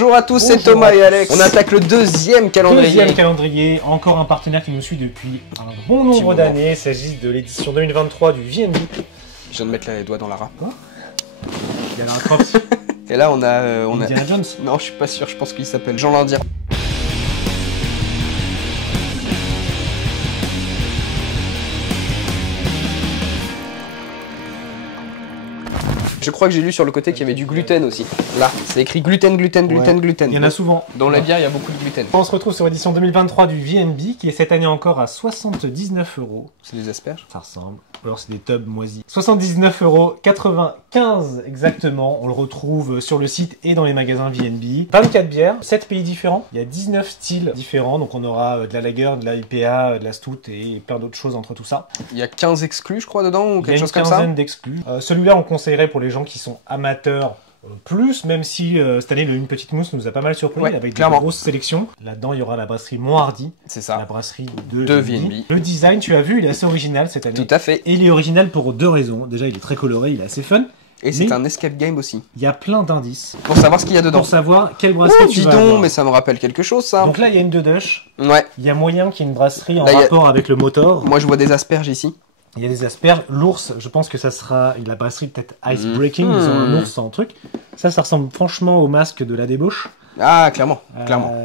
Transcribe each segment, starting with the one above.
Bonjour à tous, c'est Thomas et Alex. On attaque le deuxième calendrier. Encore un partenaire qui nous suit depuis un bon nombre d'années. Il s'agit de l'édition 2023 du VNB. Je viens de mettre les doigts dans la rap. Quoi? Il y a un props. Et là on a... Indiana Jones. Non, je suis pas sûr, je pense qu'il s'appelle Jean l'Indien. Je crois que j'ai lu sur le côté qu'il y avait du gluten aussi. Là, c'est écrit gluten. Il y en a souvent. Dans la bière, il y a beaucoup de gluten. On se retrouve sur l'édition 2023 du VNB qui est cette année encore à 79 €. C'est des asperges? Ça ressemble. Alors c'est des tubs moisis. 79,95 € exactement. On le retrouve sur le site et dans les magasins VNB. 24 bières, 7 pays différents. Il y a 19 styles différents. Donc on aura de la lager, de la IPA, de la stout et plein d'autres choses entre tout ça. Il y a 15 exclus, je crois, dedans ou quelque chose comme ça. Il y a une quinzaine d'exclus. Celui-là, on conseillerait pour les gens qui sont amateurs. Plus, même si cette année, le Une Petite Mousse nous a pas mal surpris, ouais, avec clairement. des grosses sélections. Là-dedans, il y aura la brasserie Monthardy. C'est ça. La brasserie de VNB. Le design, tu as vu, il est assez original cette année. Tout à fait. Et il est original pour deux raisons. Déjà, il est très coloré, il est assez fun. Et c'est un escape game aussi. Il y a plein d'indices. Pour savoir ce qu'il y a dedans. Pour savoir quelle brasserie tu vas avoir. Mais ça me rappelle quelque chose, ça. Donc là, il y a une Dush. Ouais. Il y a moyen qu'il y ait une brasserie en rapport avec le motor. Moi, je vois des asperges ici. Il y a des asperges. L'ours, je pense que ça sera la brasserie peut-être Ice Breaking. Ils ont un ours en truc. Ça ressemble franchement au masque de la débauche. Ah, clairement.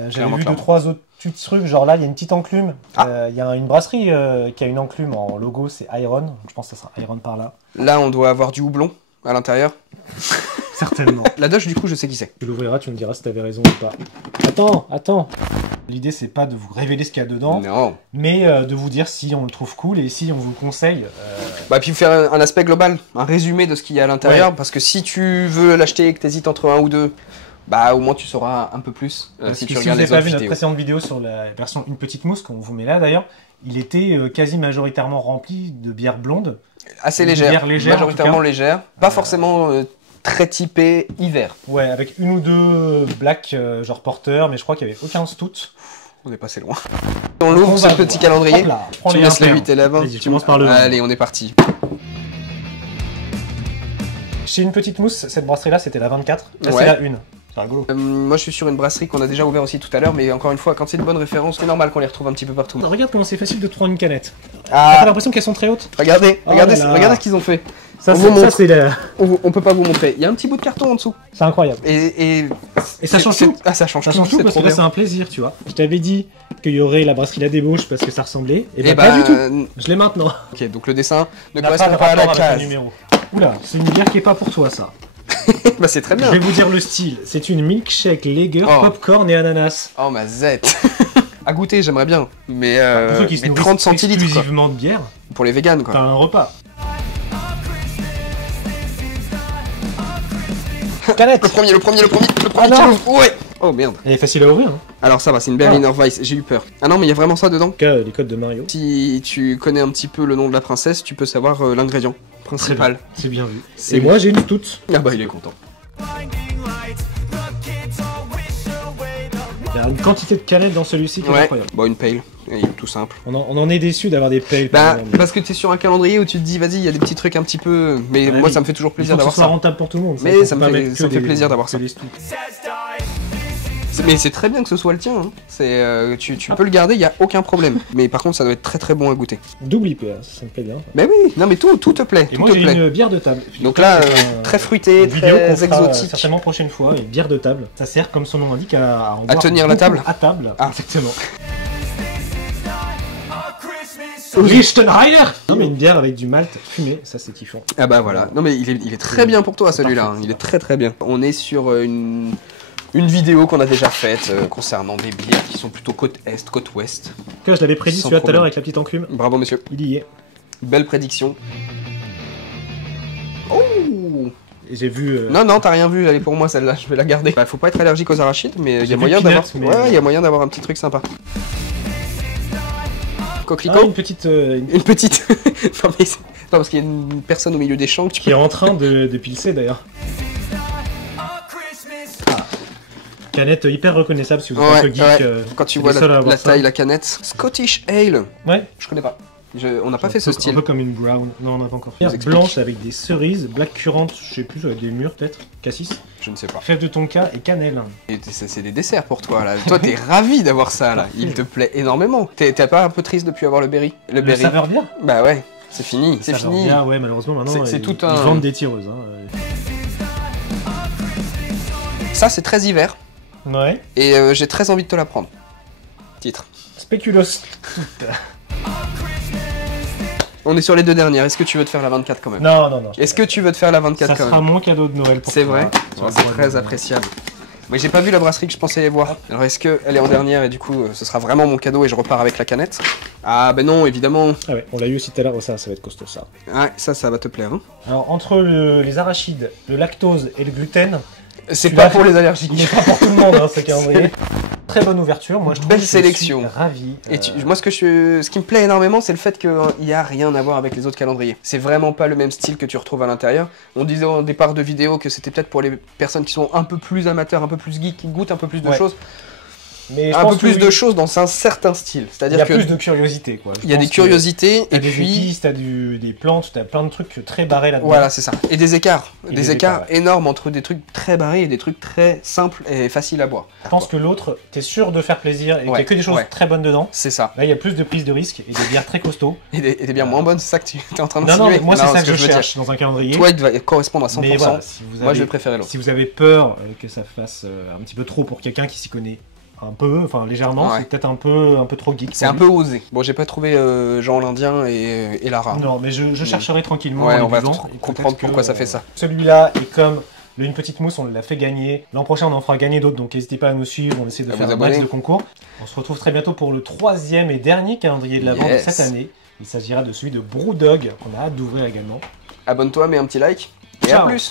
J'avais vu 2-3 autres petits trucs. Genre là, il y a une petite enclume. Il y a une brasserie qui a une enclume en logo, c'est Iron. Je pense que ça sera Iron par là. Là, on doit avoir du houblon à l'intérieur. Certainement. La Dush, du coup, je sais qui c'est. Tu l'ouvriras, tu me diras si t'avais raison ou pas. Attends. L'idée, c'est pas de vous révéler ce qu'il y a dedans, mais de vous dire si on le trouve cool et si on vous le conseille. Bah, puis faire un aspect global, un résumé de ce qu'il y a à l'intérieur, parce que si tu veux l'acheter et que t'hésites entre un ou deux, bah au moins tu sauras un peu plus si tu regardes les autres vidéos. Si vous n'avez pas vu notre précédente vidéo sur la version Une Petite Mousse, qu'on vous met là d'ailleurs, il était quasi majoritairement rempli de bières blondes. Assez légères, majoritairement légères, pas forcément très typé hiver. Ouais, avec une ou deux black genre porter, mais je crois qu'il n'y avait aucun stout. On est passé loin. On l'ouvre ce petit calendrier. Tu laisses la 8 et la 20. Tu commences par le 20. Allez, on est parti. Chez Une Petite Mousse, cette brasserie-là, c'était la 24. Là, c'est la 1. C'est rigolo. Moi, je suis sur une brasserie qu'on a déjà ouvert aussi tout à l'heure, mais encore une fois, quand c'est une bonne référence, c'est normal qu'on les retrouve un petit peu partout. Regarde comment c'est facile de prendre une canette. T'as pas l'impression qu'elles sont très hautes? Regardez ce qu'ils ont fait. Ça, c'est on peut pas vous montrer. Il y a un petit bout de carton en dessous. C'est incroyable. Et ça change tout. Ah, ça change tout. Parce que là, c'est un plaisir, tu vois. Je t'avais dit qu'il y aurait la brasserie La Débauche parce que ça ressemblait. Et pas du tout. Je l'ai maintenant. Ok, donc le dessin ne correspond pas à la case. Oula, c'est une bière qui est pas pour toi, ça. Bah c'est très bien. Je vais vous dire le style. C'est une milkshake lager, popcorn et ananas. Oh ma zette. À goûter, j'aimerais bien. Mais, pour ceux qui se 30 centilitres exclusivement de bière. Pour les véganes, quoi. T'as un repas. Canette. Le premier. Ouais. Oh merde. Elle est facile à ouvrir. Hein. Alors ça va, c'est une Berliner Weiss, j'ai eu peur. Ah non, mais il y a vraiment ça dedans. Les codes de Mario. Si tu connais un petit peu le nom de la princesse, tu peux savoir l'ingrédient principal. C'est bien vu. Et moi j'ai une toute. Ah bah il est content. Il y a une quantité de canettes dans celui-ci qui est incroyable. Bah une pale, tout simple. On en est déçu d'avoir des pales. Bah parce que t'es sur un calendrier où tu te dis vas-y, il y a des petits trucs un petit peu... Mais moi ça me fait toujours plaisir d'avoir ça. C'est rentable pour tout le monde. Mais ça me fait plaisir d'avoir ça. Mais c'est très bien que ce soit le tien, hein. Tu peux le garder, il n'y a aucun problème. Mais par contre, ça doit être très très bon à goûter. Double IPA, ça me plaît bien. Mais oui, non mais tout te plaît. Et moi j'ai une bière de table. Donc là, très fruité, très exotique. Certainement prochaine fois, une bière de table. Ça sert, comme son nom l'indique, à tenir la table. À table, exactement. Lichtenheider. Non mais une bière avec du malt fumé, ça c'est kiffant. Ah bah voilà, non mais il est très bien pour toi celui-là, il est très très bien. On est sur une vidéo qu'on a déjà faite concernant des bières qui sont plutôt côte est, côte ouest. Je l'avais prédit celui-là tout à l'heure avec la petite enclume. Bravo monsieur. Il y est. Belle prédiction. Oh. Et j'ai vu... Non, t'as rien vu, elle est pour moi celle-là, je vais la garder. Bah faut pas être allergique aux arachides, mais il y a moyen d'avoir... Ouais, il y a moyen d'avoir un petit truc sympa. Coquelicot. Une petite... Une petite... non mais... Non parce qu'il y a une personne au milieu des champs qui est en train de pilser d'ailleurs. Canette hyper reconnaissable si vous êtes un peu geek. Quand tu vois la taille, la canette. Scottish Ale. Ouais. Je connais pas. On n'a pas fait ce style. Un peu comme une brown. Non, on n'a pas encore fait. Blanche avec des cerises, black currant, je sais plus, avec des mûres peut-être, cassis. Je ne sais pas. Fève de tonka et cannelle. Et ça, c'est des desserts pour toi là. Toi, t'es ravi d'avoir ça là. Il te plaît énormément. T'es pas un peu triste depuis avoir le berry? Le saveur bien. Bah ouais, c'est fini. C'est fini. Bien, ouais, malheureusement maintenant. C'est tout ils vendent des tireuses. Hein. Ça, c'est très hiver. Ouais. Et j'ai très envie de te la prendre. Titre. Spéculoos. On est sur les deux dernières. Est-ce que tu veux te faire la 24 quand même? Non, non, non. Est-ce que tu veux te faire la 24 quand même? Ça sera mon cadeau de Noël pour toi. C'est vrai. C'est très appréciable. Mais j'ai pas vu la brasserie que je pensais voir. Alors est-ce qu'elle est en dernière et du coup ce sera vraiment mon cadeau et je repars avec la canette? Ah ben non, évidemment. Ah ouais, on l'a eu aussi tout à l'heure. Ça va être costaud ça. Ouais, ça va te plaire. Hein. Alors entre les arachides, le lactose et le gluten... C'est pas pour les allergiques. Il n'est pas pour tout le monde, hein, ce calendrier. Très bonne ouverture, moi je trouve. Belle sélection. Je suis ravi. Et moi ce qui me plaît énormément, c'est le fait qu'il n'y a rien à voir avec les autres calendriers. C'est vraiment pas le même style que tu retrouves à l'intérieur. On disait au départ de vidéo que c'était peut-être pour les personnes qui sont un peu plus amateurs, un peu plus geeks, qui goûtent un peu plus de choses. Mais un peu plus de choses dans un certain style. C'est-à-dire il y a plus de curiosité, quoi. Il y a des curiosités et puis des épices, t'as des plantes, t'as plein de trucs très barrés là-dedans. Voilà, c'est ça. Et des écarts, des écarts énormes entre des trucs très barrés et des trucs très simples et faciles à boire. Je pense que l'autre, t'es sûr de faire plaisir et qu'il y a que des choses très bonnes dedans. C'est ça. Là, il y a plus de prise de risque et des bières très costauds. Et des bières moins bonnes, c'est ça que tu es en train de Non, moi c'est ça que je cherche dans un calendrier. Toi, il va correspondre à 100%. Mais voilà, moi, je vais préférer l'autre. Si vous avez peur que ça fasse un petit peu trop pour quelqu'un qui s'y connaît un peu, enfin légèrement, c'est peut-être un peu trop geek. C'est un peu osé. Bon, j'ai pas trouvé Jean l'Indien et Lara. Non, mais je chercherai tranquillement. Ouais, on va comprendre pourquoi ça fait ça. Celui-là est comme une petite mousse, on l'a fait gagner. L'an prochain, on en fera gagner d'autres, donc n'hésitez pas à nous suivre. On essaie de faire un max de concours. On se retrouve très bientôt pour le 3e et dernier calendrier de l'Avent de cette année. Il s'agira de celui de Brewdog, qu'on a hâte d'ouvrir également. Abonne-toi, mets un petit like et à plus.